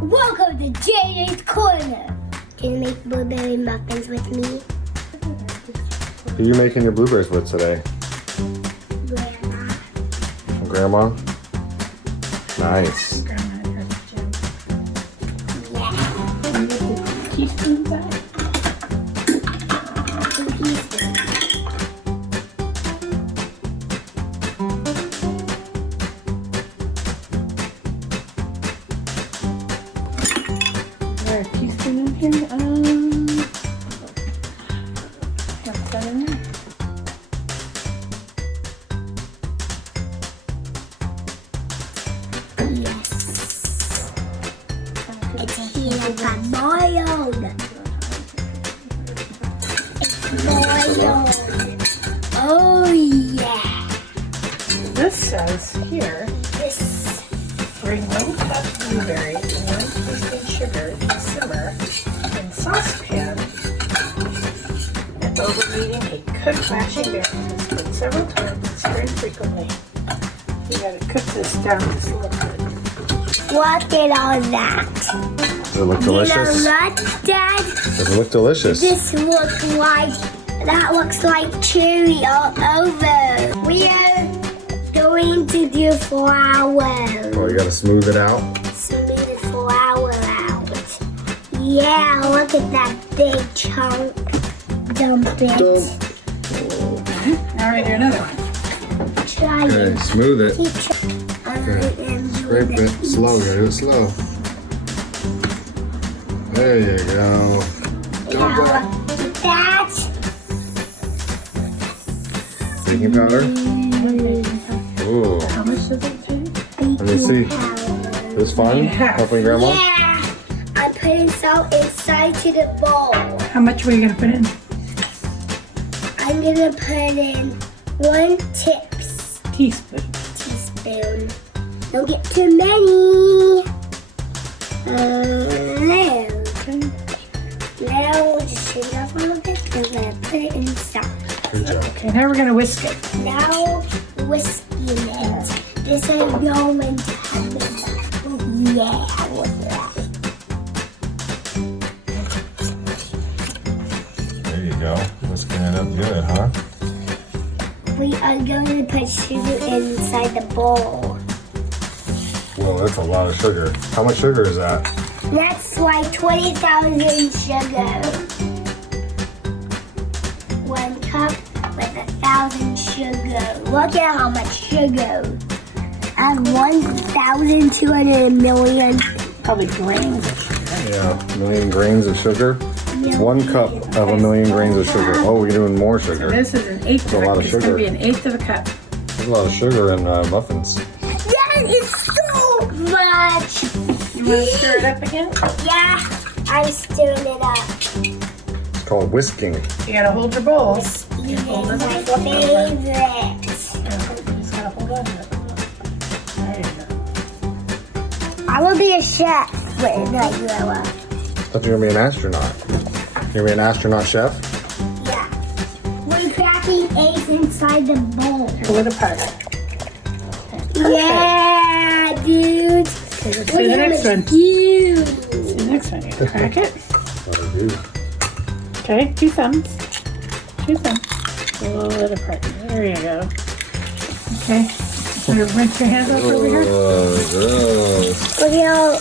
Welcome to JJ's Corner. Can you make blueberry muffins with me? Who are you making your blueberries with today? Grandma. Grandma? Nice. Teaspoons out. Is there a teaspoon in here? What's that in there? Yes. It's here like a boiled. It's boiled. Oh yeah. This says here, This. bring 1 cup blueberries and 1 teaspoon sugar to simmer in saucepan. And overheating a cooked mashing berries, split several times and stirred frequently. You gotta cook this down to this liquid. Look at all that. Does it look delicious? You know what, Dad? Does it look delicious? This looks like, that looks like cherry all over. We are going to do flour. Oh, you gotta smooth it out. Smooth the flour out. Yeah, look at that big chunk. Dump it. Now we do another one. Try Okay, it. smooth it. Keep trying. Scrape it slow. You gotta do it slow. There you go. Yeah, that's Baking powder. Ooh. How much does it take? Let me see. This fun? Helping Grandma? Yeah, I'm putting salt inside to the bowl. How much were you gonna put in? I'm gonna put in 1 Teaspoon. teaspoon. Don't get too many. There. Now we'll just shake it off a little bit and then put it inside. Good job. Okay, now we're gonna whisk it. Now whisking it. This is going to happen. Yeah, look at that. There you go. Whisking it up good, huh? We are going to put sugar inside the bowl. Whoa, that's a lot of sugar. How much sugar is that? That's like 20,000 sugar. 1 cup with 1,000 sugar. Look at how much sugar. And 1,200 million. Probably grains of sugar. Yeah, 1,000,000 grains of sugar. It's 1 cup of 1,000,000 grains of sugar. Oh, we're doing more sugar. This is an eighth That's a of a lot cup. of It's gonna sugar. be an eighth of a cup. There's a lot of sugar in muffins. That is so much. You wanna stir it up again? Yeah, I'm stirring it up. It's called whisking. You gotta hold your bowl. This You is hold it. my favorite. You just gotta hold on to it. There you go. I will be a chef when I grow up. I thought you were gonna be an astronaut. You're gonna be an astronaut chef? Yeah. We're cracking eggs inside the bowl. Pull it apart. Yeah, dude. Okay, let's see the next one. Dude. See the next one. You crack it. What do you do? Okay, 2 thumbs. 2 thumbs. Pull it apart. There you go. Okay. So rinse your hands off over here. Oh, gross. Look how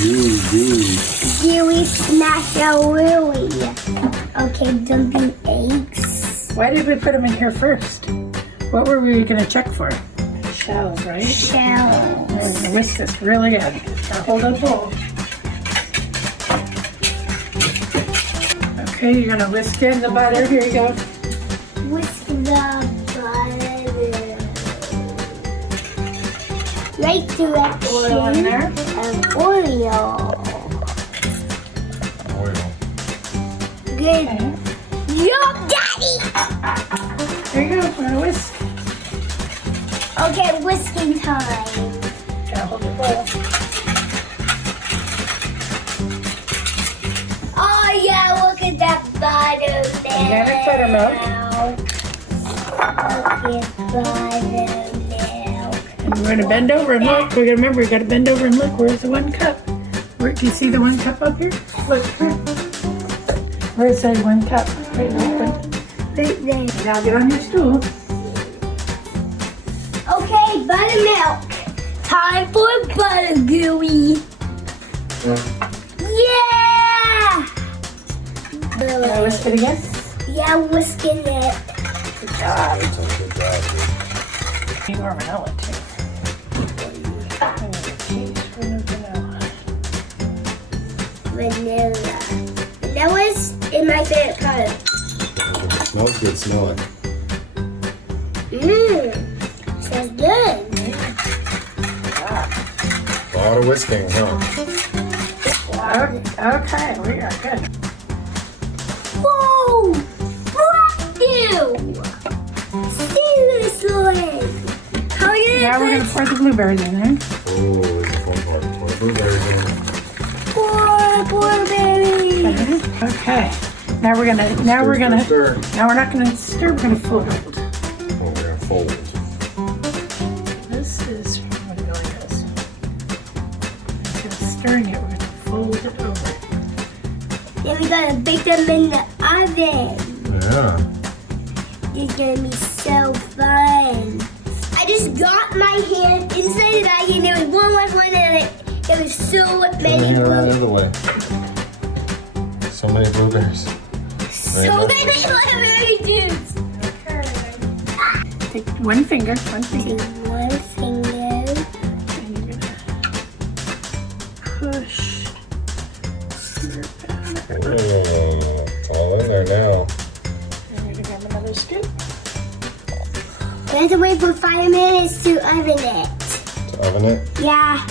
Gooey. gooey smash out really. Okay, dumping eggs. Why did we put them in here first? What were we gonna check for? Shells, right? Shell. We're gonna whisk this really good. Now hold the bowl. Okay, you're gonna whisk in the butter. Here you go. Whisk the butter. Right direction Oil in there. of oil. Oil. Good. Okay. Yo, Daddy! There you go. We're gonna whisk. Okay, whisking time. Gotta hold your bowl. Oh yeah, look at that buttermilk. You got it, buttermilk. Look at buttermilk. And We're going to bend over and look. We're going to remember, we got to bend over and look. Where's the 1 cup? Where, do you see the 1 cup up here? Look here. Where's that 1 cup? Right there. Now get on your stool. Okay, buttermilk. Time for butter gooey. Yeah! Now whisk it again. Yeah, whisking it. Good job. Good job, dude. Need more vanilla too. I need a teaspoon of vanilla. Vanilla. Vanilla's in my favorite color. If it smells good, smell it. Mmm. Smells good. A lot of whisking, huh? Okay, we are good. Whoa! Brand new! Seriously! How are you Now we're going to pour the blueberries in there. Oh, there's a full part. Pour blueberries in. pour blueberries? Okay. Now we're not gonna stir, we're gonna fold. Oh, we're gonna fold. This is what it really is. Instead of stirring it, we're gonna fold it over. Then we gotta bake them in the oven. Yeah. It's gonna be so fun. I just got my hand inside the bag and there was one and it was so many Turn it blueberries. the other way. So many blueberries. So many blueberry juice. Take one finger. Take one finger. And you're gonna push. Oh, it's all in there now. And you're gonna grab another scoop. We have to wait for 5 minutes to oven it. To oven it? Yeah.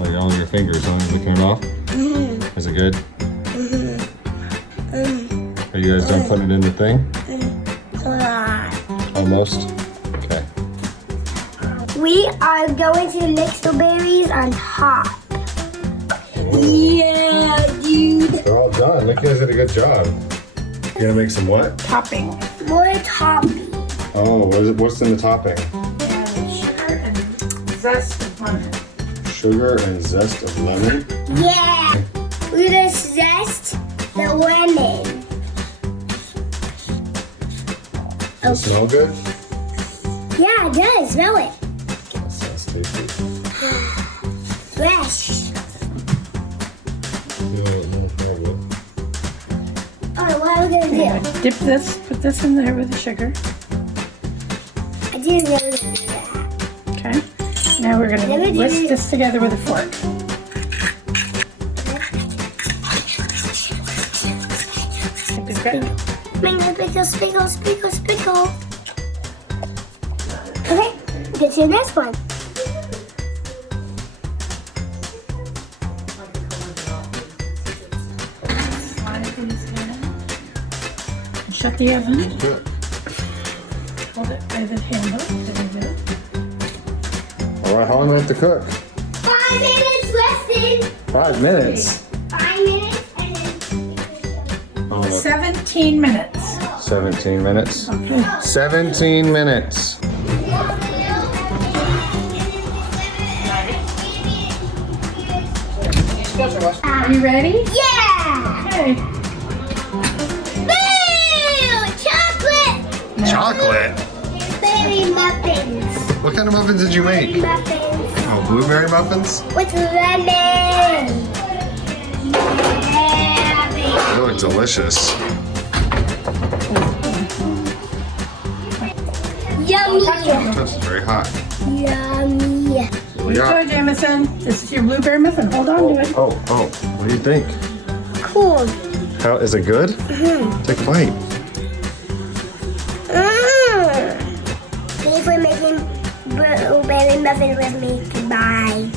Oh, you got all your fingers on licking it off? Is it good? Are you guys done putting it in the thing? Almost? Okay. We are going to mix the berries on top. Yeah, dude. They're all done. Look, you guys did a good job. You're gonna make some what? Topping. More topping. Oh, what is it? What's in the topping? And sugar and zest of lemon. Sugar and zest of lemon. Yeah. We're gonna zest the lemon. Does it smell good? Yeah, it does. Smell it. That sounds tasty. Fresh. Oh, what are we gonna We're do? gonna dip this, put this in there with the sugar. I didn't know to do that. Okay. Now we're gonna whisk this together with a fork. Take the bread. Mango, pickle, spickle. Okay, get to the next one. Shut the oven. Good. Hold it by the handle. There we go. All right, how long do we have to cook? 5 minutes, Weston. 5 minutes. 5 minutes and then. Oh, look. 17 minutes. 17 minutes. Okay. 17 minutes. Are you ready? Yeah! Okay. Boo! Chocolate! Chocolate. Berry muffins. What kind of muffins did you make? Muffins. Oh, blueberry muffins? With lemon. They look delicious. Yummy. Toast is very hot. Yummy. We So, got. Jamison, this is your blueberry muffin. Hold on to it. Oh, what do you think? Cool. How is it good? Take a bite. Thank you for making blueberry muffins with me. Goodbye.